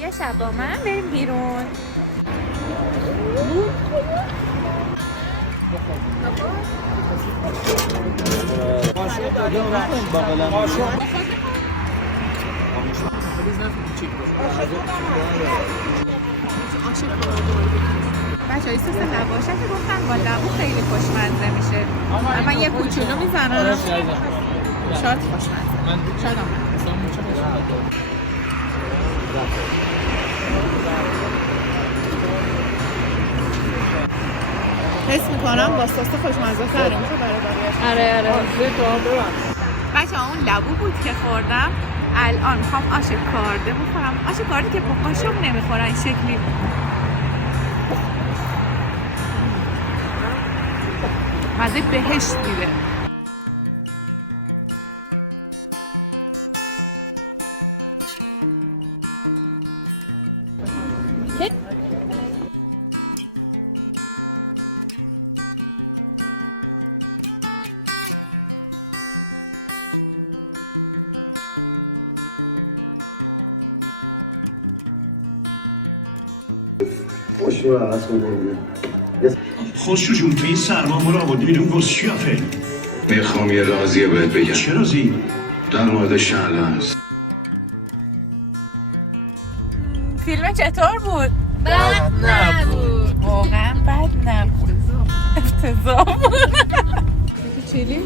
یه شب با من بریم بیرون. بچه های سوس لواشک گفتن با لبو خیلی خوشمزه میشه. اما یه کوچولو میزنم شاید خوشمزه. شاید حس میکنم با سس خوشمزه تره میشه برای بقیه. آره بچه اون لبو بود که خوردم. الان میخوام آش کارده بخورم. آش کارده که با قاشق نمیخورن این شکلی. مزه بهشت میده. خسرو جون تو این سرما ما رو آوردی بیرون گسشیافه. میخوام یه رازیه بهت بگم. چه رازی؟ در مورد شعله است. فیلم چطور بود؟ بد نبود. واقعا بد نبود. افتضاح بود. چیلی؟